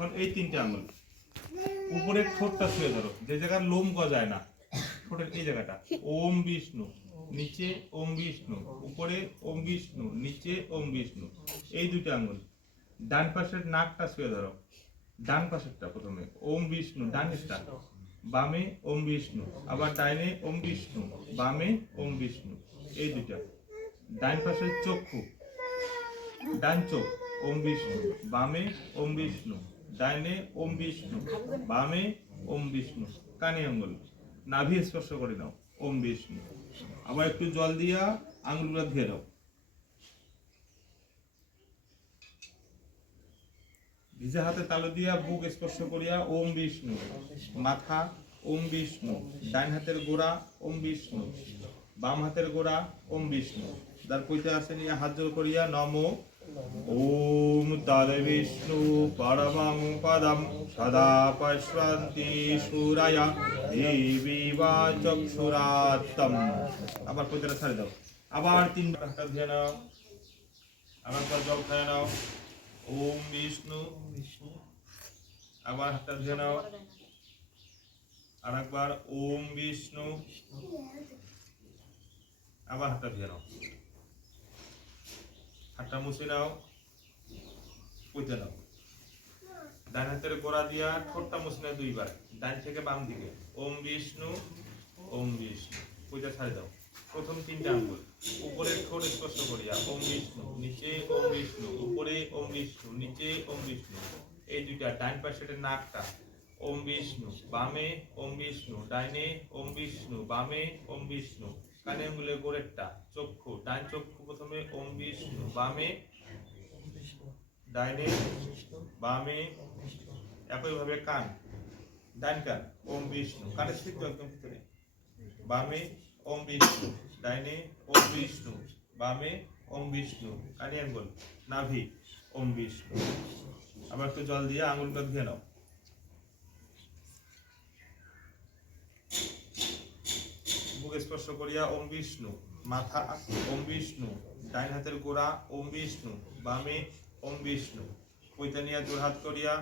এখন এই তিনটে আঙুল উপরের ঠোঁটটা ছুঁয়ে ধরো, যে জায়গায় লোম গজায় না, ঠোঁটের এই জায়গাটা। ওম বিষ্ণু, নিচে ওম বিষ্ণু, উপরে ওম বিষ্ণু, নিচে ওম বিষ্ণু। এই দুইটা আঙুল। ডান পাশের নাকটা ছুঁয়ে ধরো, ডান পাশেরটা প্রথমে ওম বিষ্ণু, ডানেরটা। বামে ওম বিষ্ণু, আবার ডাইনে ওম বিষ্ণু, বামে ওম বিষ্ণু। এই দুইটা। ডান পাশের চক্ষু, ডান চোখ ওম বিষ্ণু, বামে ওম বিষ্ণু, ডাইনে ওম বিষ্ণু, বামে ওম বিষ্ণু। কানে আঙ্গুল, নাভি স্পর্শ করে নাও, ওম বিষ্ণু। আবার একটু জল দিয়া আঙ্গুলগুলো ধুয়ে দাও। ভিজা হাতে তালু দিয়া বুক স্পর্শ করিয়া ওম বিষ্ণু। মাথা ওম বিষ্ণু, ডান হাতের গোড়া ওম বিষ্ণু, বাম হাতের গোড়া ওম বিষ্ণু। যার কইতে আছে নিয়ে হাত জোর করিয়া নমো ওম তদ বিষ্ণু পরমং পদম সদা পশ্যন্তি সূরয়া দেবী বা চক্ষুরাত্তম। আবার কইতে ছাড়ে দাও। আবার তিনবার হাত ধুয়ে নাও, আবার জল খায় নাও। ওম বিষ্ণু, আবার হাতটা ধুয়ে নাও, আর একবার ওম বিষ্ণু, আবার হাতটা ধুয়ে নাও। হাতটা মুছে নাও, কইতে নাও। ডান হাতের গোড়া দিয়া ঠোঁটটা মুছে নাও দুইবার, ডান থেকে বাম দিকে। ওম বিষ্ণু, ওম বিষ্ণু, কইতে ছাড়ে দাও। প্রথম তিনটা আঙ্গুল উপরের ঠোঁট স্পর্শ করিয়া ওম বিষ্ণু, নিচে ওম বিষ্ণু, উপরে ওম বিষ্ণু, নিচে ওম বিষ্ণু। এই দুইটা। ডান পাশের নাকটা ওম বিষ্ণু, বামে ওম বিষ্ণু, ডাইনে ওম বিষ্ণু, বামে ওম বিষ্ণু। কানে আঙ্গুলের গোড়েরটা চক্ষু, ডান চক্ষু প্রথমে ওম বিষ্ণু, বামে ডাইনে বামে। একইভাবে কান, ডান কান ওম বিষ্ণু, কানের ছিদ্র একদম ভিতরে, বামে ওম বিষ্ণু, ডাইনে ওম বিষ্ণু, বামে ওম বিষ্ণু। কানে আঙ্গুল, নাভি ওম বিষ্ণু। আবার একটু জল দিয়ে আঙুলটা ধুয়ে নাও। বুক স্পর্শ করিয়া ওম বিষ্ণু। মাথা ওম বিষ্ণু, ডাইন হাতের গোড়া ওম বিষ্ণু, বামে ওম বিষ্ণু। কৈতানিয়া জোড়হাত করিয়া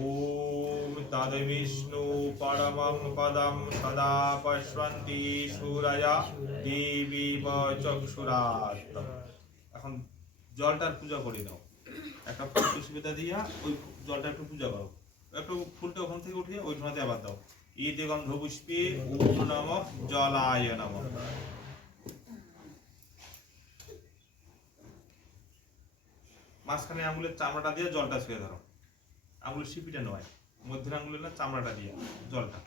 ওম তদ বিষ্ণু পরমং পদম সদা পশ্যন্তি সূরয়া দেবী চক্ষুরাত্তম। এখন জলটার পূজা করে নাও। একটা ফুল সুবিধা দিয়া ওই জলটা একটু পূজা করো। একটু ফুলটা ওখান থেকে উঠিয়ে ওই ধোঁয়াতে আবার দাও। ঈদে গন্ধ পুষ্পে ওম নমঃ জলায় নমঃ। মাঝখানে আঙুলের চামড়াটা দিয়ে জলটা ছুঁয়ে ধরো। আঙুলের শিপিটা নয়, মধ্যের আঙুলের না, চামড়াটা দিয়ে জলটা।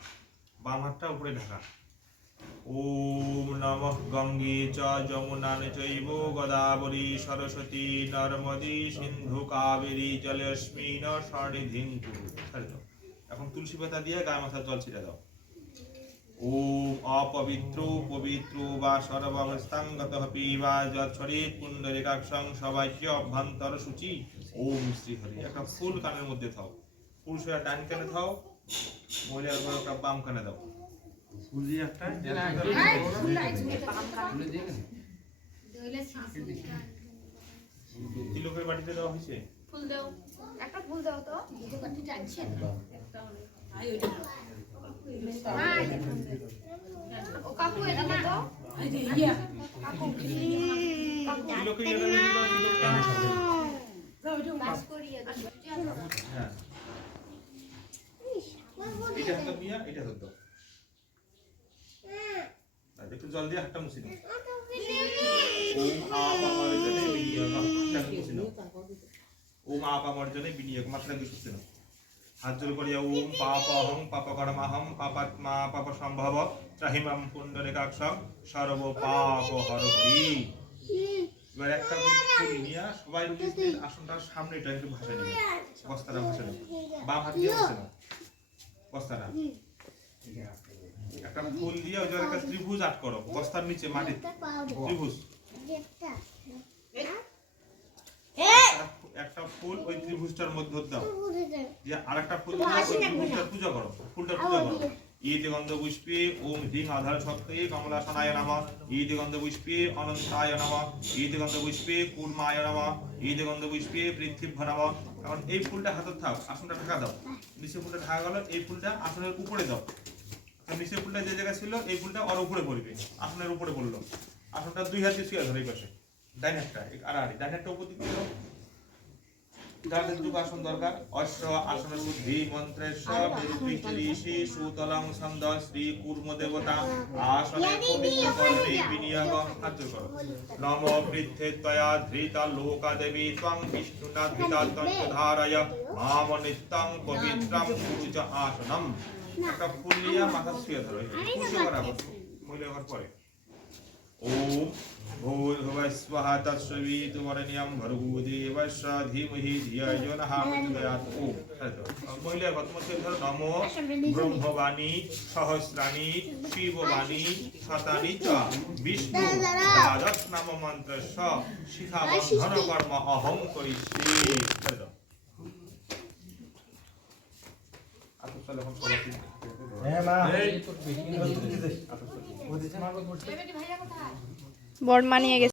বাম হাতটা উপরে ঢাকা। ওম নমঃ গঙ্গে চ যমুনানে চৈব গোদাবরী সরস্বতী নর্মদে সিন্ধু কাবেরী জলেস্মিন সন্নিধিং কুরু। ছাড়ে দাও। এখন তুলসী পাতা দিয়ে গায়ে মাথার জল ছিটে দাও। ওম অপবিত্র পবিত্র বা সর্বাবস্থাঙ্গতঃ পিবা যৎসরিত পুণ্ডরিকাক্ষং সবাইক্য অভ্যন্তর সূচি। ওম শ্রী হরি। একটা ফুল কানের মধ্যে থাও। পুরুষেরা ডান কানে থাও, মহিলারা একটা বাম কানে দাও। ফুল দিয়ে একটা তিলকের বাটিতে দেওয়া হয়েছে। ফুল দাও, একটা ফুল দাও তো। দুটো বাটি টানছেন একটা হলো আই ওইটা ও কাকু এটা না তো আই দে ইয়া কাকু তিলকের ইয়া দাও, তিলক কেন সব দাও ওইটা বাস করিয়া দাও। হ্যাঁ, এটা হাত দিয়া এটা হাত দাও। একটু জল দিয়ে হাতটা মুছে নাও। ওম আপামর্জনে বিনিয়োগ, ওম আপামর্জনে বিনিয়োগ। মাত্রা কি সুস্থ নাও। হাত জোর করিয়া ওম পাপহং পাপকর্মাহং পাপাত্মা পাপ সম্ভব ত্রাহিমাম পুণ্ডরিকাক্ষং সর্ব পাপ হরহরি। এবার একটা ফুল নিয়ে সবাই নিজের আসনটার সামনে এটা একটু ভাষা নেবে। বস্তাটা ভাষা নেবে। বাম হাত দিয়ে বসে নাও বস্তাটা। একটা ফুল দিয়ে ওই জায়গায় একটা ত্রিভুজ আট করো। বস্তার নিচে মাটি ত্রিভুজ। একটা ফুল ওই ত্রিভুজটার মধ্যে দাও। দিয়ে আরেকটা ফুল দিয়ে ওই ত্রিভুজটার পূজা করো। ফুলটার পূজা করো। ইতি গন্ধপুষ্পে ওম হ্রিং আধার শক্তে কমলাসনায় নমঃ ইতি গন্ধপুষ্পে অনন্তায় নমঃ ইতি গন্ধপুষ্পে কুর্মায় নমঃ ইতি গন্ধপুষ্পে পৃথিভ্য নমঃ। এখন এই ফুলটা হাতে থাক, আসনটা ঢাকা দাও। নিচে ফুলটা ঢাকা গেল, এই ফুলটা আসনের উপরে দাও। আর নিচের ফুলটা যে জায়গায় ছিল এই ফুলটা ওর উপরে পড়বে, আসনের উপরে পড়লো। আসনটা দুই হাত দিয়ে শুয়ে ধরো এই পাশে, ডাইন হাতটা আড়াআড়ি, ডাইন হাতটা উপর দিকে দাও। যাদের যুগ আসন দরকার, অশ্ব আসন শুদ্ধি মন্ত্রেশ্ব বিরুপিশ্রী সুতলং ছন্দ শ্রী কুর্ম দেবতা আসনে পবিত্র কর্মে বিনিয়োগং হাত করো। নম বৃদ্ধে ত্বয়া ধৃতা লোকা দেবী ত্বং বিষ্ণুনা ধৃতা ত্বং ধারয় মাম নিত্যং পবিত্রং কুরু চ আসনম। একটা ফুল নিয়ে মাথা শুয়ে ধরো, কুশি করা বসো, মহিলা হওয়ার পরে। ওম ভূর্ভুবস্বঃ তৎসবিতুর্বরেণ্যং ভর্গো দেবস্য ধীমহি ধিয়া যো নঃ প্রচোদয়াৎ। ওম মহিলার কথা মধ্যে ধরো নমো ব্রহ্মবাণী সহস্রাণী শিববাণী শতানি চ বিষ্ণু দ্বাদশ নাম মন্ত্রস্য শিখাবন্ধন কর্ম অহং করিষ্যে। বড় মানিয়ে গেছে।